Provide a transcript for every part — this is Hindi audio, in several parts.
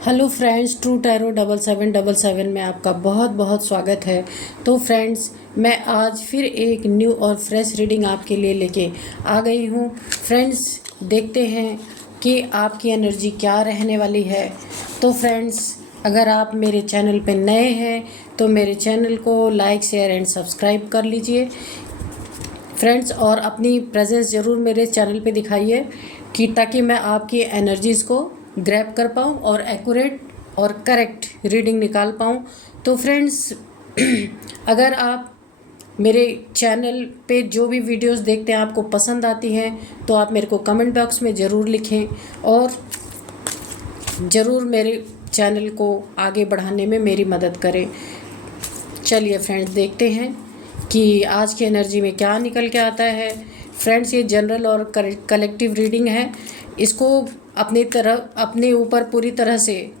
हेलो फ्रेंड्स, ट्रू टैरो 7777 में आपका बहुत बहुत स्वागत है। तो फ्रेंड्स, मैं आज फिर एक न्यू और फ्रेश रीडिंग आपके लिए लेके आ गई हूँ। फ्रेंड्स, देखते हैं कि आपकी एनर्जी क्या रहने वाली है। तो फ्रेंड्स, अगर आप मेरे चैनल पे नए हैं तो मेरे चैनल को लाइक, शेयर एंड सब्सक्राइब कर लीजिए फ्रेंड्स, और अपनी प्रेजेंस ज़रूर मेरे चैनल पे दिखाइए कि ताकि मैं आपकी एनर्जीज़ को ग्रैब कर पाऊँ और एक्यूरेट और करेक्ट रीडिंग निकाल पाऊँ। तो फ्रेंड्स, अगर आप मेरे चैनल पे जो भी वीडियोस देखते हैं आपको पसंद आती हैं तो आप मेरे को कमेंट बॉक्स में ज़रूर लिखें और ज़रूर मेरे चैनल को आगे बढ़ाने में मेरी मदद करें। चलिए फ्रेंड्स, देखते हैं कि आज की एनर्जी में क्या निकल के आता है। फ्रेंड्स, ये जनरल और कलेक्टिव रीडिंग है। इसको अपने ऊपर पूरी तरह से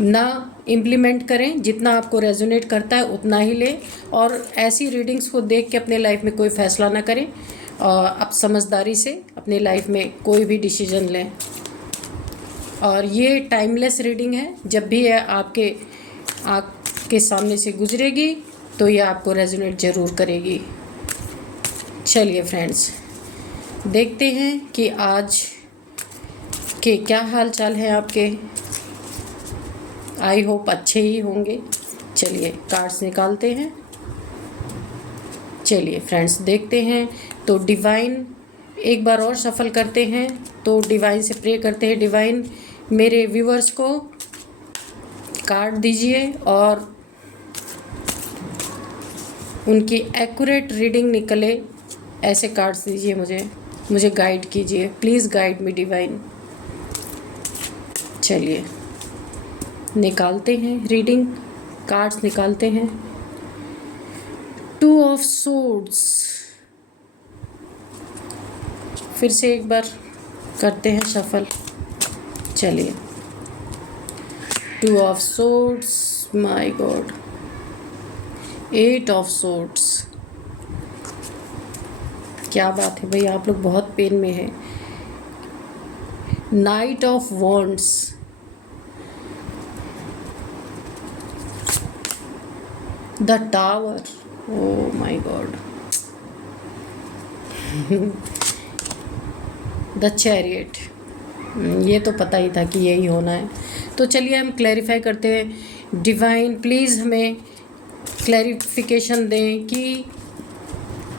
ना इम्प्लीमेंट करें, जितना आपको रेजोनेट करता है उतना ही लें, और ऐसी रीडिंग्स को देख के अपने लाइफ में कोई फ़ैसला ना करें और आप समझदारी से अपनी लाइफ में कोई भी डिसीजन लें। और ये टाइमलेस रीडिंग है, जब भी ये आपके सामने से गुजरेगी तो ये आपको रेजोनेट ज़रूर करेगी। चलिए फ्रेंड्स, देखते हैं कि आज के क्या हाल चाल है आपके। आई होप अच्छे ही होंगे। चलिए कार्ड्स निकालते हैं। चलिए फ्रेंड्स, देखते हैं। तो डिवाइन एक बार और सफल करते हैं। तो डिवाइन से प्रे करते हैं, डिवाइन मेरे व्यूअर्स को कार्ड दीजिए और उनकी एक्यूरेट रीडिंग निकले ऐसे कार्ड्स दीजिए। मुझे गाइड कीजिए, प्लीज़ गाइड मी डिवाइन। चलिए निकालते हैं रीडिंग, कार्ड्स निकालते हैं। 2 ऑफ सोर्ड्स, फिर से एक बार करते हैं शफल। चलिए, 2 of swords, my God, 8 of swords. क्या बात है भाई, आप लोग बहुत पेन में हैं। Night of wands, the tower, oh my God, the chariot. ये तो पता ही था कि यही होना है। तो चलिए हम क्लैरिफाई करते हैं। डिवाइन प्लीज़ हमें क्लैरिफिकेशन दें कि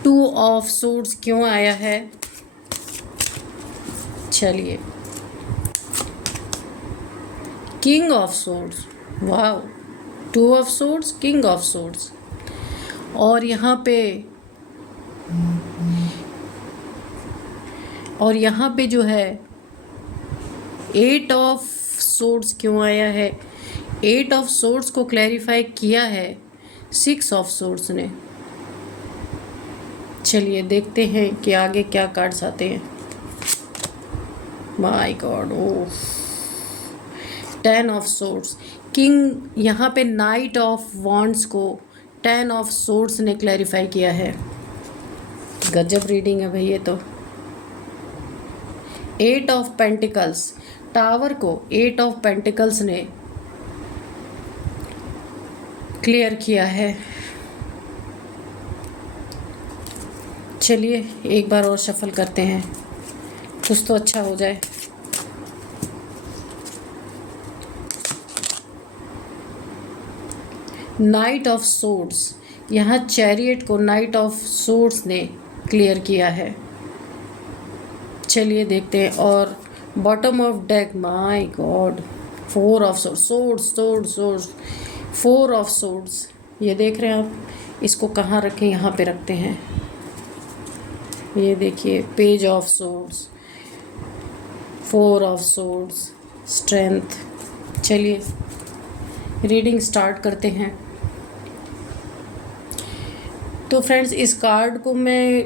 2 ऑफ सोर्ड्स क्यों आया है। चलिए, किंग ऑफ सोर्ड्स, वाह, 2 of swords, king of swords, और यहाँ पे जो है 8 ऑफ सोर्ड्स क्यों आया है। 8 ऑफ सोर्ड्स को क्लैरिफाई किया है 6 ऑफ सोर्ड्स ने। चलिए देखते हैं कि आगे क्या कार्ड्स आते हैं। My God, oh, 10 of swords, king, यहाँ पे नाइट ऑफ वॉन्ड्स को 10 ऑफ सोर्ड्स ने क्लैरिफाई किया है। गजब रीडिंग है भाई ये तो। 8 ऑफ पेंटिकल्स, टावर को 8 ऑफ पेंटिकल्स ने क्लियर किया है। चलिए एक बार और शफल करते हैं, कुछ तो अच्छा हो जाए। नाइट ऑफ सोर्ड्स, यहाँ चैरियट को नाइट ऑफ सोर्ड्स ने क्लियर किया है। चलिए देखते हैं। और bottom of deck, my God, 4 of swords, 4 of swords. ये देख रहे हैं आप, इसको कहाँ रखें, यहाँ पे रखते हैं। ये देखिए, page of swords, 4 of swords, strength. चलिए रीडिंग स्टार्ट करते हैं। तो फ्रेंड्स, इस कार्ड को मैं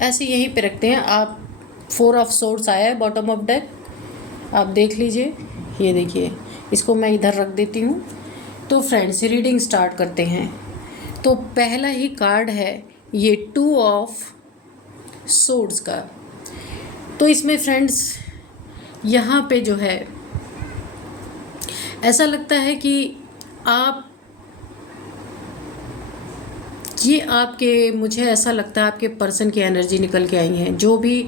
ऐसे यहीं पे रखते हैं। आप 4 ऑफ सोर्ड्स आया है बॉटम ऑफ डेक, आप देख लीजिए। ये देखिए, इसको मैं इधर रख देती हूँ। तो फ्रेंड्स, रीडिंग स्टार्ट करते हैं। तो पहला ही कार्ड है ये 2 ऑफ सोर्ड्स का। तो इसमें फ्रेंड्स यहाँ पे जो है ऐसा लगता है कि आप ये आपके मुझे ऐसा लगता है आपके पर्सन की एनर्जी निकल के आई है। जो भी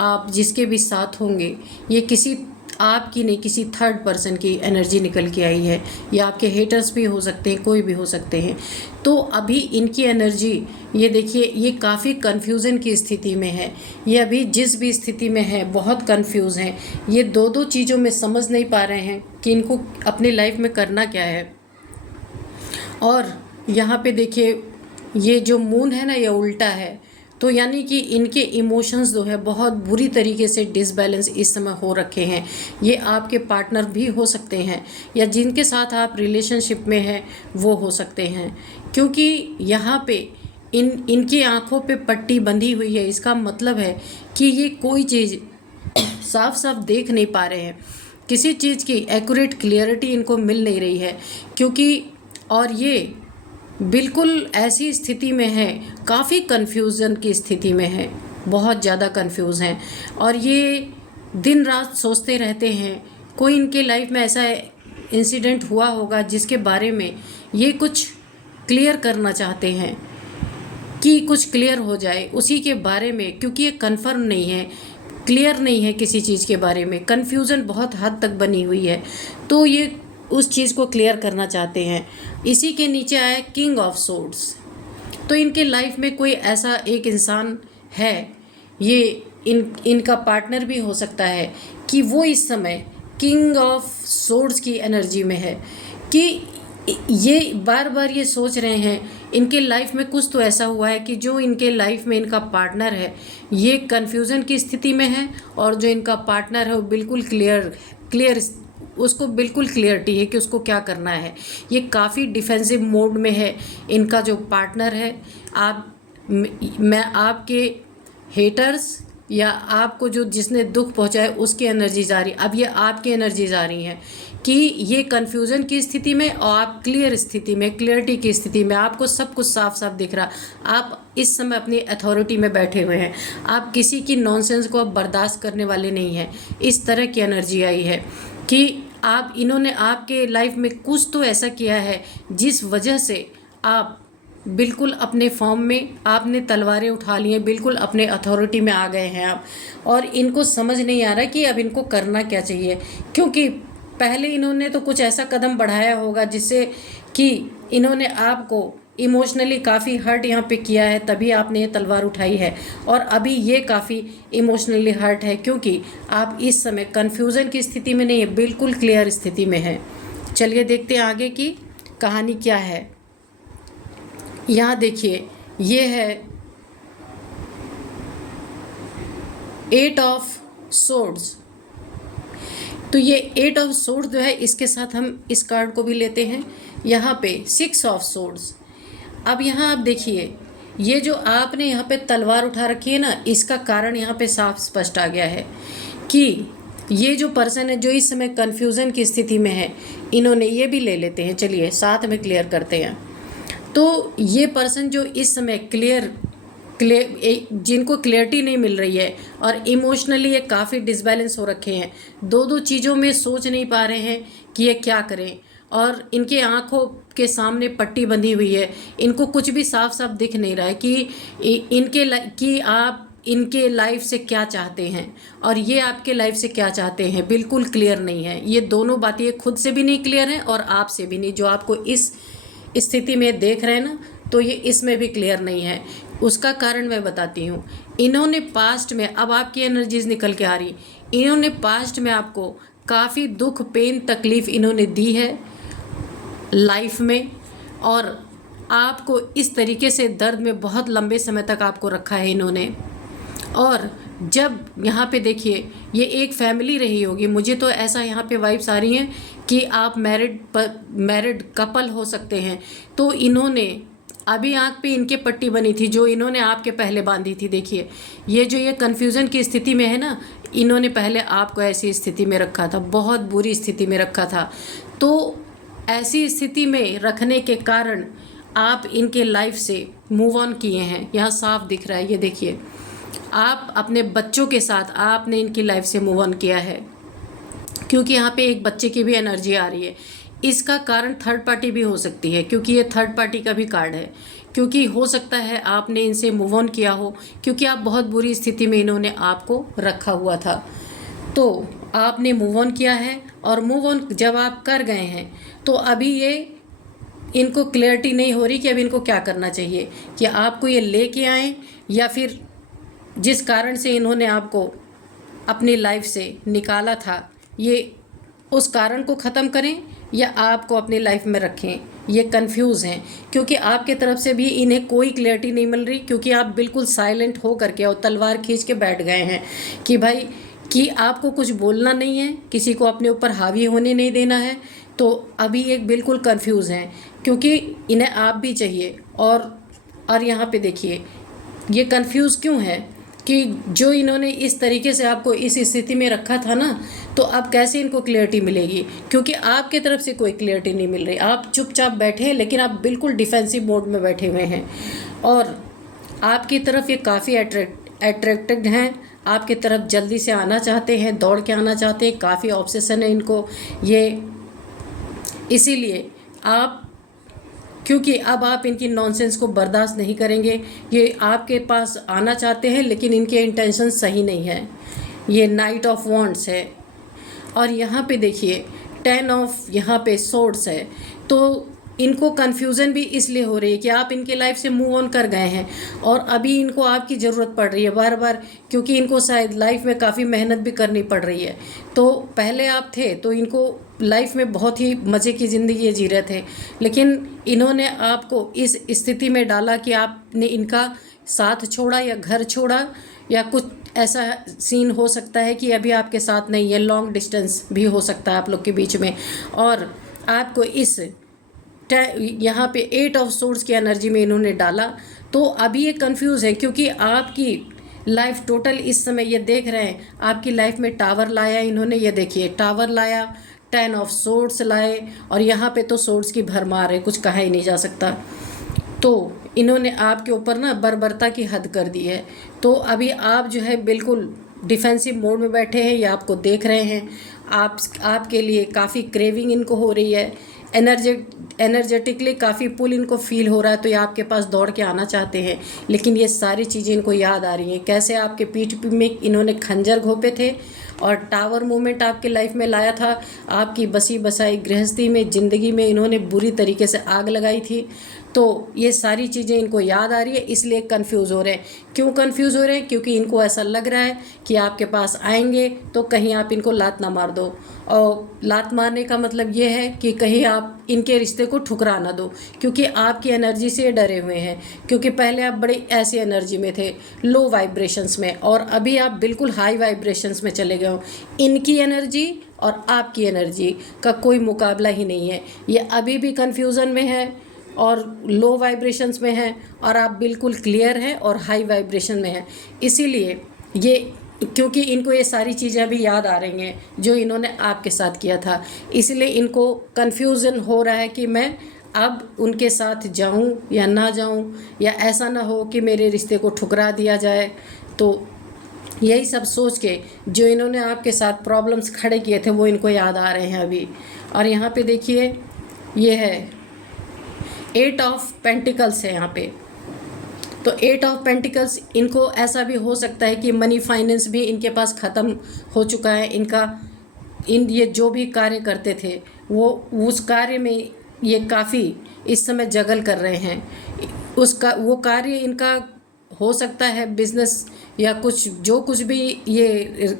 आप जिसके भी साथ होंगे, ये किसी आपकी नहीं, किसी थर्ड पर्सन की एनर्जी निकल के आई है। या आपके हेटर्स भी हो सकते हैं, कोई भी हो सकते हैं। तो अभी इनकी एनर्जी, ये देखिए, ये काफ़ी कन्फ्यूज़न की स्थिति में है। ये अभी जिस भी स्थिति में है बहुत कन्फ्यूज़ हैं। ये दो दो चीज़ों में समझ नहीं पा रहे हैं कि इनको अपनी लाइफ में करना क्या है। और यहाँ पे देखिए, ये जो मून है ना, ये उल्टा है। तो यानी कि इनके इमोशंस जो है बहुत बुरी तरीके से डिसबैलेंस इस समय हो रखे हैं। ये आपके पार्टनर भी हो सकते हैं, या जिनके साथ आप रिलेशनशिप में हैं वो हो सकते हैं। क्योंकि यहाँ पे इनकी आंखों पे पट्टी बंधी हुई है। इसका मतलब है कि ये कोई चीज़ साफ साफ देख नहीं पा रहे हैं। किसी चीज़ की एक्यूरेट क्लियरिटी इनको मिल नहीं रही है। क्योंकि और ये बिल्कुल ऐसी स्थिति में है, काफ़ी कन्फ्यूज़न की स्थिति में है, बहुत ज़्यादा कन्फ्यूज़ हैं। और ये दिन रात सोचते रहते हैं। कोई इनके लाइफ में ऐसा इंसिडेंट हुआ होगा जिसके बारे में ये कुछ क्लियर करना चाहते हैं कि कुछ क्लियर हो जाए उसी के बारे में। क्योंकि ये कन्फर्म नहीं है, क्लियर नहीं है किसी चीज़ के बारे में, कन्फ्यूज़न बहुत हद तक बनी हुई है। तो ये उस चीज़ को क्लियर करना चाहते हैं। इसी के नीचे आया किंग ऑफ सोर्ड्स। तो इनके लाइफ में कोई ऐसा एक इंसान है, ये इनका पार्टनर भी हो सकता है, कि वो इस समय किंग ऑफ सोर्ड्स की एनर्जी में है। कि ये बार बार ये सोच रहे हैं इनके लाइफ में कुछ तो ऐसा हुआ है कि जो इनके लाइफ में इनका पार्टनर है ये कन्फ्यूज़न की स्थिति में है, और जो इनका पार्टनर है वो बिल्कुल क्लियर उसको बिल्कुल क्लियरिटी है कि उसको क्या करना है। ये काफ़ी डिफेंसिव मोड में है। इनका जो पार्टनर है, मैं आपके हेटर्स या आपको जो जिसने दुख पहुंचाया उसकी एनर्जी जा रही, अब ये आपकी एनर्जी जा रही हैं कि ये कन्फ्यूज़न की स्थिति में और आप क्लियर स्थिति में, क्लियरिटी की स्थिति में, आपको सब कुछ साफ साफ दिख रहा। आप इस समय अपनी अथॉरिटी में बैठे हुए हैं। आप किसी की नॉनसेंस को अब बर्दाश्त करने वाले नहीं हैं। इस तरह की एनर्जी आई है कि इन्होंने आपके लाइफ में कुछ तो ऐसा किया है जिस वजह से आप बिल्कुल अपने फॉर्म में, आपने तलवारें उठा ली हैं, बिल्कुल अपने अथॉरिटी में आ गए हैं आप। और इनको समझ नहीं आ रहा कि अब इनको करना क्या चाहिए। क्योंकि पहले इन्होंने तो कुछ ऐसा कदम बढ़ाया होगा जिससे कि इन्होंने आपको इमोशनली काफ़ी हर्ट यहाँ पे किया है, तभी आपने ये तलवार उठाई है। और अभी ये काफ़ी इमोशनली हर्ट है क्योंकि आप इस समय कन्फ्यूज़न की स्थिति में नहीं है, बिल्कुल क्लियर स्थिति में है। चलिए देखते हैं आगे की कहानी क्या है। यहाँ देखिए, ये है 8 ऑफ सोर्ड्स। तो ये 8 ऑफ सोर्ड्स जो है, इसके साथ हम इस कार्ड को भी लेते हैं। यहाँ पे 6 ऑफ सोर्ड्स। अब यहाँ आप देखिए, ये जो आपने यहाँ पे तलवार उठा रखी है ना, इसका कारण यहाँ पे साफ स्पष्ट आ गया है कि ये जो पर्सन है जो इस समय कन्फ्यूज़न की स्थिति में है, इन्होंने, ये भी ले लेते हैं, चलिए साथ में क्लियर करते हैं। तो ये पर्सन जो इस समय जिनको क्लियरिटी नहीं मिल रही है और इमोशनली ये काफ़ी डिसबैलेंस हो रखे हैं, दो चीज़ों में सोच नहीं पा रहे हैं कि ये क्या करें। और इनके आँखों के सामने पट्टी बंधी हुई है, इनको कुछ भी साफ साफ दिख नहीं रहा है कि आप इनके लाइफ से क्या चाहते हैं और ये आपके लाइफ से क्या चाहते हैं, बिल्कुल क्लियर नहीं है। ये दोनों बातें खुद से भी नहीं क्लियर हैं और आपसे भी नहीं, जो आपको इस स्थिति में देख रहे हैं ना, तो ये इसमें भी क्लियर नहीं है। उसका कारण मैं बताती हूँ। इन्होंने पास्ट में, अब आपकी एनर्जीज निकल के आ रही, इन्होंने पास्ट में आपको काफ़ी दुख, पेन, तकलीफ़ इन्होंने दी है लाइफ में, और आपको इस तरीके से दर्द में बहुत लंबे समय तक आपको रखा है इन्होंने। और जब यहाँ पे देखिए, ये एक फैमिली रही होगी, मुझे तो ऐसा यहाँ पे वाइब्स आ रही हैं कि आप मैरिड कपल हो सकते हैं। तो इन्होंने अभी आँख पे इनके पट्टी बनी थी जो इन्होंने आपके पहले बांधी थी। देखिए, ये जो ये कन्फ्यूज़न की स्थिति में है ना, इन्होंने पहले आपको ऐसी स्थिति में रखा था, बहुत बुरी स्थिति में रखा था। तो ऐसी स्थिति में रखने के कारण आप इनके लाइफ से मूव ऑन किए हैं, यहाँ साफ दिख रहा है। ये देखिए, आप अपने बच्चों के साथ आपने इनकी लाइफ से मूव ऑन किया है, क्योंकि यहाँ पे एक बच्चे की भी एनर्जी आ रही है। इसका कारण थर्ड पार्टी भी हो सकती है, क्योंकि ये थर्ड पार्टी का भी कार्ड है। क्योंकि हो सकता है आपने इनसे मूव ऑन किया हो, क्योंकि आप बहुत बुरी स्थिति में इन्होंने आपको रखा हुआ था। तो आपने मूव ऑन किया है, और मूव ऑन जब आप कर गए हैं तो अभी ये इनको क्लैरिटी नहीं हो रही कि अब इनको क्या करना चाहिए, कि आपको ये लेके आएँ या फिर जिस कारण से इन्होंने आपको अपनी लाइफ से निकाला था, ये उस कारण को ख़त्म करें या आपको अपनी लाइफ में रखें। ये कंफ्यूज हैं, क्योंकि आपके तरफ से भी इन्हें कोई क्लैरिटी नहीं मिल रही, क्योंकि आप बिल्कुल साइलेंट हो करके और तलवार खींच के बैठ गए हैं कि भाई कि आपको कुछ बोलना नहीं है, किसी को अपने ऊपर हावी होने नहीं देना है। तो अभी एक बिल्कुल कंफ्यूज हैं, क्योंकि इन्हें आप भी चाहिए। और यहाँ पे देखिए ये कंफ्यूज क्यों है कि जो इन्होंने इस तरीके से आपको इस स्थिति में रखा था ना, तो अब कैसे इनको क्लैरिटी मिलेगी, क्योंकि आपके तरफ से कोई क्लैरिटी नहीं मिल रही। आप चुपचाप बैठे हैं, लेकिन आप बिल्कुल डिफेंसिव मोड में बैठे हुए हैं, और आपकी तरफ ये काफ़ी अट्रैक्टेड हैं, आपकी तरफ जल्दी से आना चाहते हैं, दौड़ के आना चाहते हैं, काफ़ी ऑब्सेशन है इनको ये। इसीलिए आप, क्योंकि अब आप इनकी नॉनसेंस को बर्दाश्त नहीं करेंगे, ये आपके पास आना चाहते हैं, लेकिन इनके इंटेंशन सही नहीं है। ये नाइट ऑफ वॉन्ड्स है, और यहाँ पे देखिए 10 ऑफ यहाँ पे सोर्ड्स है। तो इनको कन्फ्यूज़न भी इसलिए हो रही है कि आप इनके लाइफ से मूव ऑन कर गए हैं, और अभी इनको आपकी ज़रूरत पड़ रही है बार बार, क्योंकि इनको शायद लाइफ में काफ़ी मेहनत भी करनी पड़ रही है। तो पहले आप थे तो इनको लाइफ में बहुत ही मज़े की ज़िंदगी जी रहे थे, लेकिन इन्होंने आपको इस स्थिति में डाला कि आपने इनका साथ छोड़ा या घर छोड़ा, या कुछ ऐसा सीन हो सकता है कि अभी आपके साथ नहीं है, लॉन्ग डिस्टेंस भी हो सकता है आप लोग के बीच में। और आपको इस यहाँ पे 8 ऑफ सोर्ड्स की एनर्जी में इन्होंने डाला। तो अभी ये कंफ्यूज है, क्योंकि आपकी लाइफ टोटल इस समय ये देख रहे हैं, आपकी लाइफ में टावर लाया इन्होंने, ये देखिए टावर लाया, 10 ऑफ सोर्ड्स लाए, और यहाँ पे तो सोर्ड्स की भरमार है, कुछ कहा ही नहीं जा सकता। तो इन्होंने आपके ऊपर ना बर्बरता की हद कर दी है। तो अभी आप जो है बिल्कुल डिफेंसिव मोड में बैठे हैं, ये आपको देख रहे हैं, आपके लिए काफ़ी क्रेविंग इनको हो रही है, एनर्जेटिकली काफ़ी पुल इनको फील हो रहा है, तो ये आपके पास दौड़ के आना चाहते हैं। लेकिन ये सारी चीज़ें इनको याद आ रही हैं, कैसे आपके पीठ में इन्होंने खंजर घोंपे थे, और टावर मूवमेंट आपके लाइफ में लाया था, आपकी बसी बसाई गृहस्थी में, ज़िंदगी में इन्होंने बुरी तरीके से आग लगाई थी। तो ये सारी चीज़ें इनको याद आ रही है, इसलिए कंफ्यूज हो रहे हैं। क्यों कंफ्यूज हो रहे हैं? क्योंकि इनको ऐसा लग रहा है कि आपके पास आएंगे तो कहीं आप इनको लात ना मार दो, और लात मारने का मतलब ये है कि कहीं आप इनके रिश्ते को ठुकरा ना दो, क्योंकि आपकी एनर्जी से डरे हुए हैं। क्योंकि पहले आप बड़ी ऐसी एनर्जी में थे, लो वाइब्रेशंस में, और अभी आप बिल्कुल हाई वाइब्रेशंस में चले गए हो। इनकी एनर्जी और आपकी एनर्जी का कोई मुकाबला ही नहीं है। ये अभी भी कन्फ्यूज़न में है और लो वाइब्रेशंस में है, और आप बिल्कुल क्लियर हैं और हाई वाइब्रेशन में हैं। इसीलिए ये, क्योंकि इनको ये सारी चीज़ें अभी याद आ रही हैं जो इन्होंने आपके साथ किया था, इसलिए इनको कन्फ्यूज़न हो रहा है कि मैं अब उनके साथ जाऊं या ना जाऊं, या ऐसा ना हो कि मेरे रिश्ते को ठुकरा दिया जाए। तो यही सब सोच के जो इन्होंने आपके साथ प्रॉब्लम्स खड़े किए थे वो इनको याद आ रहे हैं अभी। और यहाँ पे देखिए ये है 8 ऑफ पेंटिकल्स है यहाँ पे। तो 8 ऑफ पेंटिकल्स, इनको ऐसा भी हो सकता है कि मनी फाइनेंस भी इनके पास ख़त्म हो चुका है इनका। ये जो भी कार्य करते थे वो उस कार्य में ये काफ़ी इस समय जगल कर रहे हैं। वो कार्य इनका हो सकता है बिजनेस या जो कुछ भी ये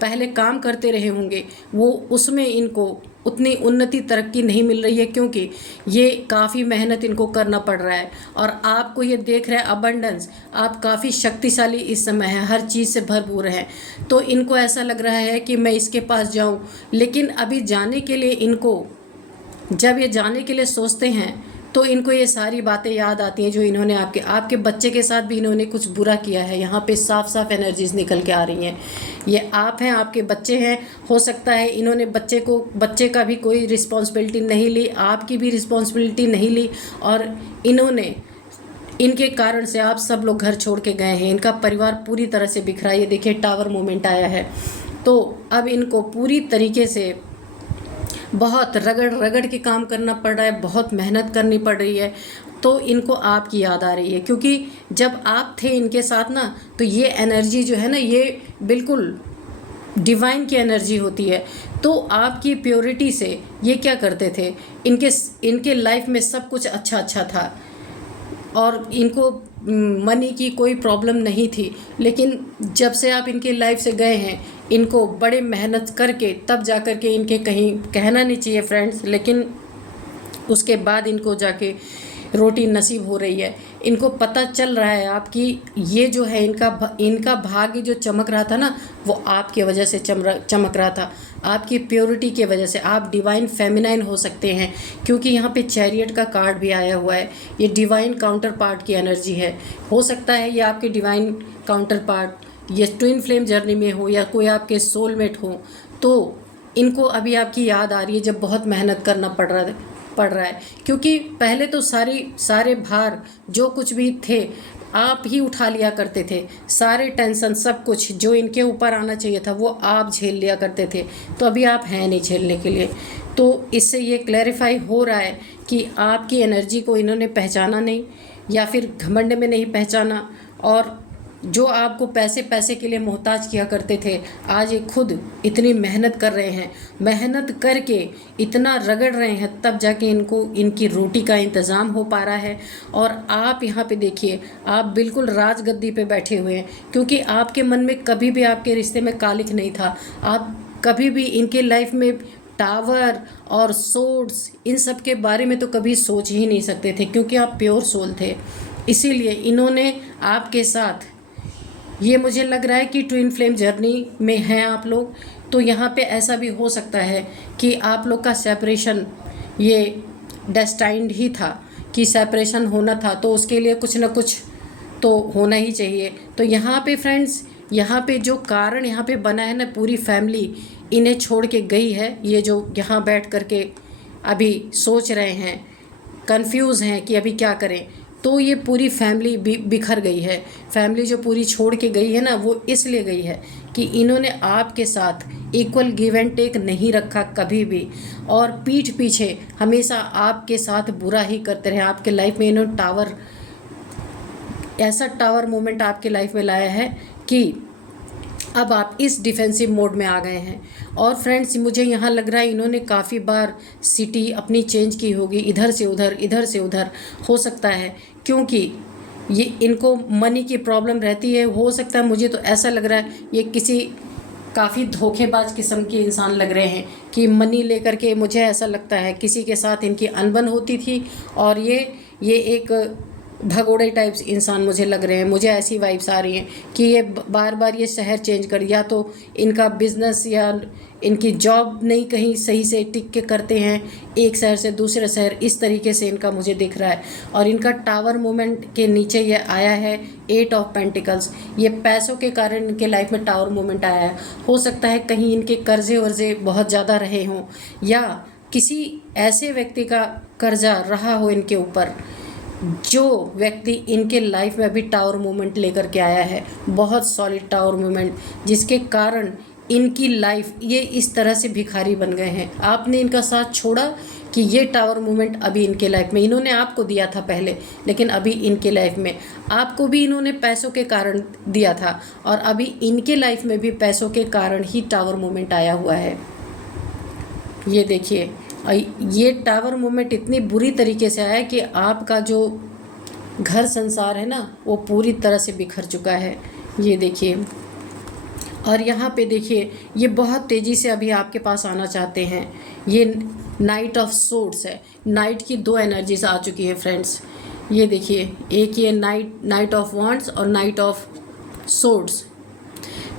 पहले काम करते रहे होंगे, वो उसमें इनको उतनी उन्नति तरक्की नहीं मिल रही है, क्योंकि ये काफ़ी मेहनत इनको करना पड़ रहा है। और आपको ये देख रहे हैं अबंडेंस, आप काफ़ी शक्तिशाली इस समय हैं, हर चीज़ से भरपूर हैं। तो इनको ऐसा लग रहा है कि मैं इसके पास जाऊं, लेकिन अभी जाने के लिए इनको, जब ये जाने के लिए सोचते हैं तो इनको ये सारी बातें याद आती हैं जो इन्होंने आपके बच्चे के साथ भी इन्होंने कुछ बुरा किया है। यहाँ पे साफ साफ एनर्जीज निकल के आ रही हैं। ये आप हैं, आपके बच्चे हैं, हो सकता है इन्होंने बच्चे का भी कोई रिस्पॉन्सिबिलिटी नहीं ली, आपकी भी रिस्पॉन्सिबिलिटी नहीं ली, और इनके कारण से आप सब लोग घर छोड़ के गए हैं। इनका परिवार पूरी तरह से बिखरा। ये देखिए टावर मोमेंट आया है। तो अब इनको पूरी तरीके से बहुत रगड़ रगड़ के काम करना पड़ रहा है, बहुत मेहनत करनी पड़ रही है। तो इनको आपकी याद आ रही है, क्योंकि जब आप थे इनके साथ ना, तो ये एनर्जी जो है ना, ये बिल्कुल डिवाइन की एनर्जी होती है। तो आपकी प्योरिटी से ये क्या करते थे, इनके लाइफ में सब कुछ अच्छा अच्छा था और इनको मनी की कोई प्रॉब्लम नहीं थी। लेकिन जब से आप इनके लाइफ से गए हैं, इनको बड़े मेहनत करके तब जा कर के इनके, कहीं कहना नहीं चाहिए फ्रेंड्स, लेकिन उसके बाद इनको जाके रोटी नसीब हो रही है। इनको पता चल रहा है आपकी ये जो है इनका भाग्य जो चमक रहा था ना, वो आपकी वजह से चमक रहा था, आपकी प्योरिटी की वजह से। आप डिवाइन फेमिनाइन हो सकते हैं, क्योंकि यहाँ पे चैरियट का कार्ड भी आया हुआ है। ये डिवाइन काउंटर पार्ट की एनर्जी है। हो सकता है ये आपके डिवाइन काउंटर पार्ट ये ट्विन फ्लेम जर्नी में हो या कोई आपके सोलमेट हो। तो इनको अभी आपकी याद आ रही है जब बहुत मेहनत करना पड़ रहा है, क्योंकि पहले तो सारे भार जो कुछ भी थे आप ही उठा लिया करते थे। सारे टेंशन सब कुछ जो इनके ऊपर आना चाहिए था वो आप झेल लिया करते थे। तो अभी आप हैं नहीं झेलने के लिए। तो इससे ये क्लैरिफाई हो रहा है कि आपकी एनर्जी को इन्होंने पहचाना नहीं, या फिर घमंड में नहीं पहचाना, और जो आपको पैसे के लिए मोहताज किया करते थे, आज ये खुद इतनी मेहनत कर रहे हैं, मेहनत करके इतना रगड़ रहे हैं, तब जाके इनको इनकी रोटी का इंतज़ाम हो पा रहा है। और आप यहाँ पे देखिए, आप बिल्कुल राजगद्दी पे बैठे हुए हैं, क्योंकि आपके मन में कभी भी आपके रिश्ते में कालिख नहीं था। आप कभी भी इनके लाइफ में टावर और सोर्ड्स इन सब के बारे में तो कभी सोच ही नहीं सकते थे, क्योंकि आप प्योर सोल थे। इसीलिए इन्होंने आपके साथ, ये मुझे लग रहा है कि ट्विन फ्लेम जर्नी में हैं आप लोग। तो यहाँ पे ऐसा भी हो सकता है कि आप लोग का सेपरेशन ये डेस्टाइंड ही था कि सेपरेशन होना था, तो उसके लिए कुछ ना कुछ तो होना ही चाहिए। तो यहाँ पे फ्रेंड्स, यहाँ पे जो कारण यहाँ पे बना है ना, पूरी फैमिली इन्हें छोड़ के गई है। ये जो यहाँ बैठ कर के अभी सोच रहे हैं, कंफ्यूज हैं कि अभी क्या करें, तो ये पूरी फैमिली बिखर गई है। फैमिली जो पूरी छोड़ के गई है ना, वो इसलिए गई है कि इन्होंने आपके साथ इक्वल गिव एंड टेक नहीं रखा कभी भी, और पीठ पीछे हमेशा आपके साथ बुरा ही करते रहे। आपके लाइफ में इन्होंने ऐसा टावर मोमेंट आपके लाइफ में लाया है कि अब आप इस डिफेंसिव मोड में आ गए हैं। और फ्रेंड्स, मुझे यहाँ लग रहा है इन्होंने काफ़ी बार सिटी अपनी चेंज की होगी, इधर से उधर हो सकता है, क्योंकि ये इनको मनी की प्रॉब्लम रहती है। हो सकता है, मुझे तो ऐसा लग रहा है ये किसी काफ़ी धोखेबाज किस्म के इंसान लग रहे हैं कि मनी लेकर के, मुझे ऐसा लगता है किसी के साथ इनकी अनबन होती थी, और ये एक भगोड़े टाइप्स इंसान मुझे लग रहे हैं। मुझे ऐसी वाइब्स आ रही हैं कि ये बार बार ये शहर चेंज कर, या तो इनका बिज़नेस या इनकी जॉब नहीं कहीं सही से टिक के करते हैं, एक शहर से दूसरे शहर, इस तरीके से इनका मुझे दिख रहा है। और इनका टावर मूवमेंट के नीचे ये आया है 8 ऑफ पेंटिकल्स। ये पैसों के कारण इनके लाइफ में टावर मूवमेंट आया है। हो सकता है कहीं इनके कर्जे वर्जे बहुत ज़्यादा रहे हों, या किसी ऐसे व्यक्ति का कर्जा रहा हो इनके ऊपर, जो व्यक्ति इनके लाइफ में अभी टावर मूवमेंट लेकर के आया है, बहुत सॉलिड टावर मूवमेंट, जिसके कारण इनकी लाइफ ये इस तरह से भिखारी बन गए हैं। आपने इनका साथ छोड़ा कि ये टावर मूवमेंट अभी इनके लाइफ में, इन्होंने आपको दिया था पहले, लेकिन अभी इनके लाइफ में आपको भी इन्होंने पैसों के कारण दिया था, और अभी इनके लाइफ में भी पैसों के कारण ही टावर मूवमेंट आया हुआ है। ये देखिए, ये टावर मूवमेंट इतनी बुरी तरीके से आया है कि आपका जो घर संसार है ना, वो पूरी तरह से बिखर चुका है। ये देखिए, और यहाँ पे देखिए, ये बहुत तेज़ी से अभी आपके पास आना चाहते हैं। ये नाइट ऑफ सोर्ड्स है। नाइट की 2 एनर्जीज आ चुकी है फ्रेंड्स। ये देखिए, एक ये नाइट ऑफ वांड्स और नाइट ऑफ सोर्ड्स।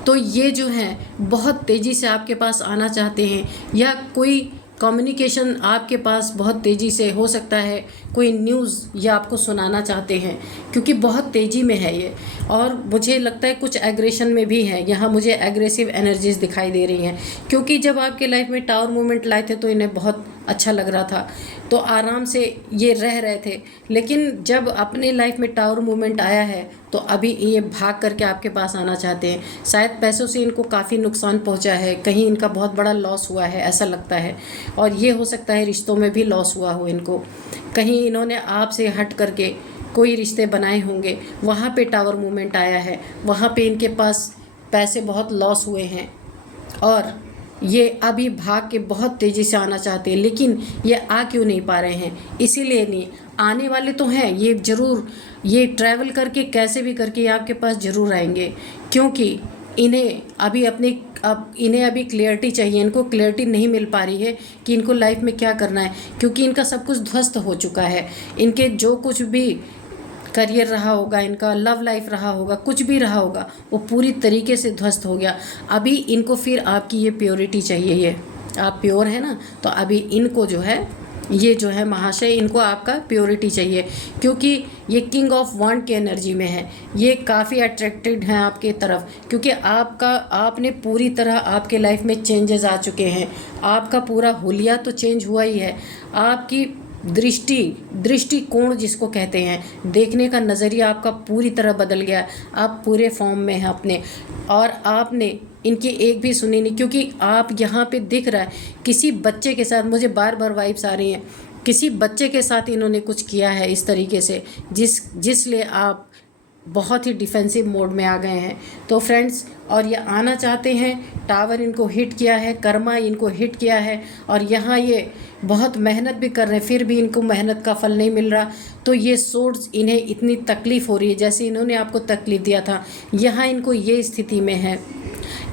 तो ये जो है बहुत तेज़ी से आपके पास आना चाहते हैं, या कोई कम्युनिकेशन आपके पास बहुत तेज़ी से हो सकता है। कोई न्यूज़ ये आपको सुनाना चाहते हैं, क्योंकि बहुत तेज़ी में है ये। और मुझे लगता है कुछ एग्रेशन में भी है, यहाँ मुझे एग्रेसिव एनर्जीज दिखाई दे रही हैं, क्योंकि जब आपके लाइफ में टावर मूवमेंट लाए थे तो इन्हें बहुत अच्छा लग रहा था, तो आराम से ये रह रहे थे। लेकिन जब अपने लाइफ में टावर मूवमेंट आया है तो अभी ये भाग करके आपके पास आना चाहते हैं। शायद पैसों से इनको काफ़ी नुकसान पहुंचा है, कहीं इनका बहुत बड़ा लॉस हुआ है ऐसा लगता है, और ये हो सकता है रिश्तों में भी लॉस हुआ हो इनको, कहीं इन्होंने आपसे हट करके कोई रिश्ते बनाए होंगे, वहाँ पे टावर मूवमेंट आया है, वहाँ पे इनके पास पैसे बहुत लॉस हुए हैं और ये अभी भाग के बहुत तेज़ी से आना चाहते हैं, लेकिन ये आ क्यों नहीं पा रहे हैं? इसीलिए नहीं आने वाले तो हैं, ये ज़रूर ये ट्रैवल करके कैसे भी करके आपके पास ज़रूर आएंगे, क्योंकि इन्हें अभी क्लियरिटी चाहिए। इनको क्लियरिटी नहीं मिल पा रही है कि इनको लाइफ में क्या करना है, क्योंकि इनका सब कुछ ध्वस्त हो चुका है। इनके जो कुछ भी करियर रहा होगा, इनका लव लाइफ रहा होगा, कुछ भी रहा होगा, वो पूरी तरीके से ध्वस्त हो गया। अभी इनको फिर आपकी ये प्योरिटी चाहिए, ये आप प्योर है ना, तो अभी इनको जो है ये जो है महाशय, इनको आपका प्योरिटी चाहिए, क्योंकि ये किंग ऑफ वांड की एनर्जी में है। ये काफ़ी अट्रैक्टेड हैं आपके तरफ, क्योंकि आपने पूरी तरह आपके लाइफ में चेंजेस आ चुके हैं। आपका पूरा हुलिया तो चेंज हुआ ही है, आपकी दृष्टिकोण जिसको कहते हैं, देखने का नज़रिया आपका पूरी तरह बदल गया। आप पूरे फॉर्म में हैं अपने, और आपने इनकी एक भी सुनी नहीं, क्योंकि आप यहाँ पे दिख रहा है किसी बच्चे के साथ, मुझे बार बार वाइब्स आ रही हैं, किसी बच्चे के साथ इन्होंने कुछ किया है इस तरीके से, जिसलिए आप बहुत ही डिफेंसिव मोड में आ गए हैं। तो फ्रेंड्स, और ये आना चाहते हैं, टावर इनको हिट किया है, कर्मा इनको हिट किया है, और यहाँ ये बहुत मेहनत भी कर रहे हैं, फिर भी इनको मेहनत का फल नहीं मिल रहा। तो ये सोर्स इन्हें इतनी तकलीफ़ हो रही है, जैसे इन्होंने आपको तकलीफ़ दिया था, यहाँ इनको ये स्थिति में है।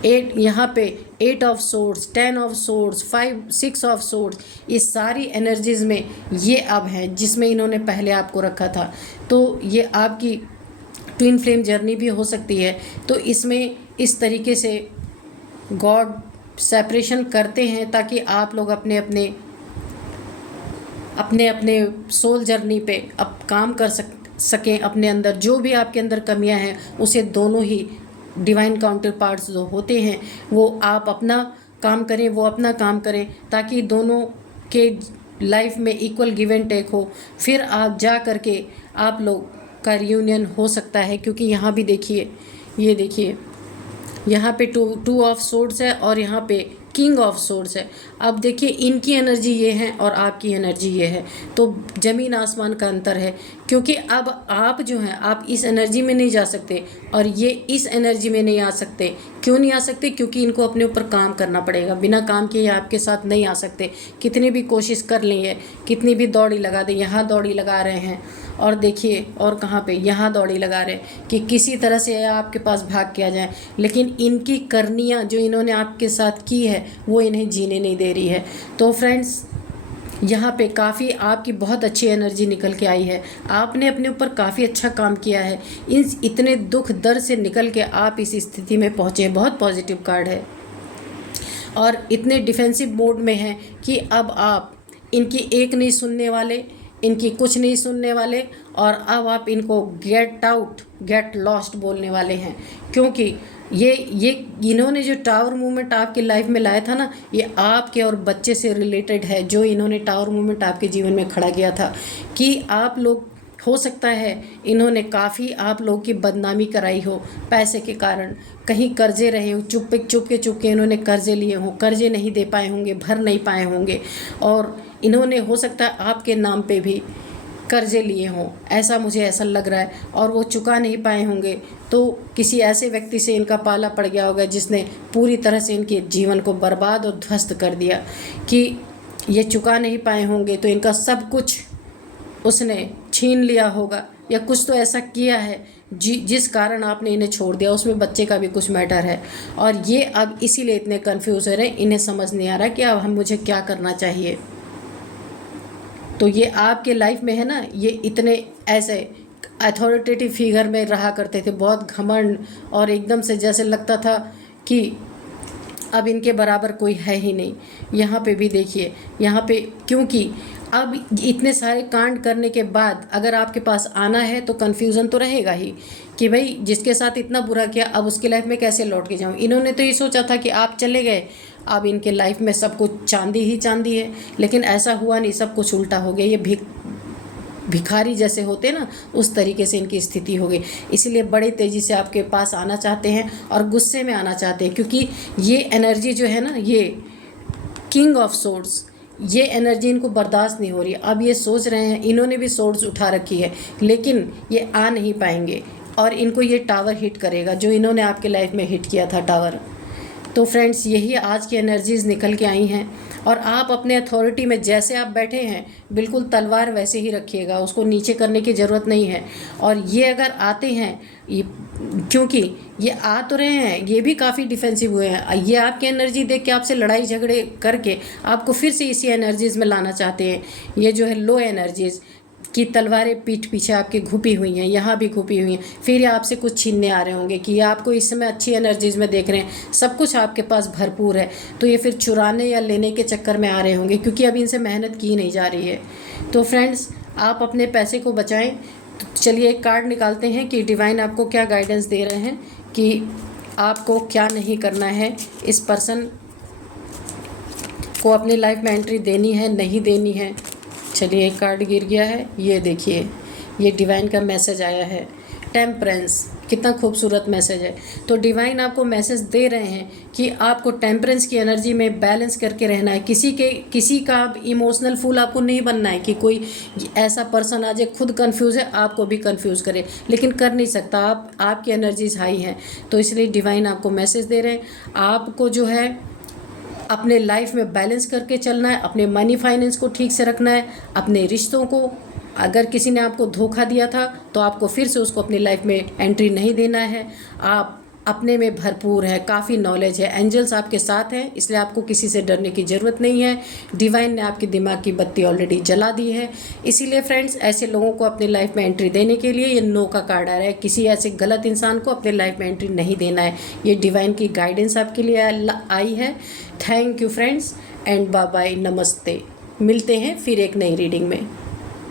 यहाँ पे 8 of source, 10 of source, 6 of source, इस सारी एनर्जीज़ में ये अब हैं जिसमें इन्होंने पहले आपको रखा था। तो ये आपकी ट्विन फ्लेम जर्नी भी हो सकती है। तो इसमें इस तरीके से गॉड सेपरेशन करते हैं ताकि आप लोग अपने अपने सोल जर्नी पे अब काम कर सकें। अपने अंदर जो भी आपके अंदर कमियां हैं उसे दोनों ही डिवाइन काउंटर पार्ट्स जो होते हैं वो आप अपना काम करें, वो अपना काम करें, ताकि दोनों के लाइफ में इक्वल गिव एंड टेक हो। फिर आप जा करके आप लोग का रियूनियन हो सकता है, क्योंकि यहाँ भी देखिए, ये देखिए यहाँ पे टू ऑफ सोर्ड्स है और यहाँ पे किंग ऑफ सोर्ड्स है। अब देखिए इनकी एनर्जी ये है और आपकी एनर्जी ये है, तो ज़मीन आसमान का अंतर है, क्योंकि अब आप जो हैं आप इस एनर्जी में नहीं जा सकते और ये इस एनर्जी में नहीं आ सकते। क्यों नहीं आ सकते? क्योंकि इनको अपने ऊपर काम करना पड़ेगा, बिना काम किए आपके साथ नहीं आ सकते। कितनी भी कोशिश कर लेंगे, कितनी भी दौड़ी लगा दें, यहाँ दौड़ी लगा रहे हैं और देखिए और कहाँ पे, यहाँ दौड़ी लगा रहे हैं कि किसी तरह से आपके पास भाग किया जाए, लेकिन इनकी करनियाँ जो इन्होंने आपके साथ की है वो इन्हें जीने नहीं दे रही है। तो फ्रेंड्स, यहाँ पे काफ़ी आपकी बहुत अच्छी एनर्जी निकल के आई है, आपने अपने ऊपर काफ़ी अच्छा काम किया है, इतने दुख दर्द से निकल के आप इस स्थिति में पहुँचे हैं। बहुत पॉजिटिव कार्ड है और इतने डिफेंसिव मोड में हैं कि अब आप इनकी एक नहीं सुनने वाले, इनकी कुछ नहीं सुनने वाले, और अब आप इनको गेट आउट गेट लॉस्ट बोलने वाले हैं, क्योंकि ये इन्होंने जो टावर मूवमेंट आपकी लाइफ में लाया था ना, ये आपके और बच्चे से रिलेटेड है। जो इन्होंने टावर मूवमेंट आपके जीवन में खड़ा किया था कि आप लोग, हो सकता है इन्होंने काफ़ी आप लोगों की बदनामी कराई हो पैसे के कारण, कहीं कर्जे रहे हो, चुपके इन्होंने कर्जे लिए हों, कर्जे नहीं दे पाए होंगे, भर नहीं पाए होंगे, और इन्होंने हो सकता है आपके नाम पे भी कर्जे लिए हों, ऐसा लग रहा है, और वो चुका नहीं पाए होंगे। तो किसी ऐसे व्यक्ति से इनका पाला पड़ गया होगा जिसने पूरी तरह से इनके जीवन को बर्बाद और ध्वस्त कर दिया कि ये चुका नहीं पाए होंगे, तो इनका सब कुछ उसने छीन लिया होगा, या कुछ तो ऐसा किया है जिस कारण आपने इन्हें छोड़ दिया। उसमें बच्चे का भी कुछ मैटर है, और ये अब इसीलिए इतने कन्फ्यूज हो रहे हैं, इन्हें समझ नहीं आ रहा कि अब मुझे क्या करना चाहिए। तो ये आपके लाइफ में है ना, ये इतने ऐसे अथॉरिटेटिव फिगर में रहा करते थे, बहुत घमंड, और एकदम से जैसे लगता था कि अब इनके बराबर कोई है ही नहीं। यहाँ पे भी देखिए, यहाँ पे क्योंकि अब इतने सारे कांड करने के बाद अगर आपके पास आना है तो कन्फ्यूज़न तो रहेगा ही कि भाई जिसके साथ इतना बुरा किया अब उसकी लाइफ में कैसे लौट के जाऊँ। इन्होंने तो ये सोचा था कि आप चले गए, अब इनके लाइफ में सब कुछ चांदी ही चांदी है, लेकिन ऐसा हुआ नहीं, सब कुछ उल्टा हो गया। ये भिखारी जैसे होते ना, उस तरीके से इनकी स्थिति हो गई। इसलिए बड़े तेज़ी से आपके पास आना चाहते हैं और गुस्से में आना चाहते हैं, क्योंकि ये एनर्जी जो है ना, ये किंग ऑफ सोर्ड्स, ये एनर्जी इनको बर्दाश्त नहीं हो रही। अब ये सोच रहे हैं, इन्होंने भी सोर्ड्स उठा रखी है, लेकिन ये आ नहीं पाएंगे और इनको ये टावर हिट करेगा जो इन्होंने आपके लाइफ में हिट किया था, टावर। तो फ्रेंड्स, यही आज की एनर्जीज़ निकल के आई हैं और आप अपने अथॉरिटी में जैसे आप बैठे हैं बिल्कुल तलवार वैसे ही रखिएगा, उसको नीचे करने की ज़रूरत नहीं है। और ये अगर आते हैं, ये क्योंकि ये आ तो रहे हैं, ये भी काफ़ी डिफेंसिव हुए हैं, ये आपकी एनर्जी देख के आपसे लड़ाई झगड़े करके आपको फिर से इसी एनर्जीज़ में लाना चाहते हैं। ये जो है लो एनर्जीज़ की तलवारें पीठ पीछे आपके घुपी हुई हैं, यहाँ भी घुपी हुई हैं, फिर ये आपसे कुछ छीनने आ रहे होंगे कि ये आपको इस समय अच्छी एनर्जीज़ में देख रहे हैं, सब कुछ आपके पास भरपूर है, तो ये फिर चुराने या लेने के चक्कर में आ रहे होंगे, क्योंकि अभी इनसे मेहनत की नहीं जा रही है। तो फ्रेंड्स, आप अपने पैसे को बचाएं। तो चलिए एक कार्ड निकालते हैं कि डिवाइन आपको क्या गाइडेंस दे रहे हैं कि आपको क्या नहीं करना है, इस पर्सन को अपनी लाइफ में एंट्री देनी है नहीं देनी है। चलिए एक कार्ड गिर गया है, ये देखिए, ये डिवाइन का मैसेज आया है, टेम्परेंस। कितना खूबसूरत मैसेज है। तो डिवाइन आपको मैसेज दे रहे हैं कि आपको टेम्परेंस की एनर्जी में बैलेंस करके रहना है। किसी का इमोशनल फूल आपको नहीं बनना है कि कोई ऐसा पर्सन आ जाए खुद कंफ्यूज है आपको भी कंफ्यूज करे, लेकिन कर नहीं सकता, आपकी एनर्जीज हाई हैं। तो इसलिए डिवाइन आपको मैसेज दे रहे हैं, आपको जो है अपने लाइफ में बैलेंस करके चलना है, अपने मनी फाइनेंस को ठीक से रखना है, अपने रिश्तों को, अगर किसी ने आपको धोखा दिया था तो आपको फिर से उसको अपनी लाइफ में एंट्री नहीं देना है। आप अपने में भरपूर है, काफ़ी नॉलेज है, एंजल्स आपके साथ हैं, इसलिए आपको किसी से डरने की ज़रूरत नहीं है। डिवाइन ने आपकी दिमाग की बत्ती ऑलरेडी जला दी है। इसीलिए फ्रेंड्स, ऐसे लोगों को अपनी लाइफ में एंट्री देने के लिए ये नो का कार्ड आ रहा है। किसी ऐसे गलत इंसान को अपने लाइफ में एंट्री नहीं देना है। ये डिवाइन की गाइडेंस आपके लिए आई है। Thank you friends and bye bye, नमस्ते। मिलते हैं फिर एक नई रीडिंग में।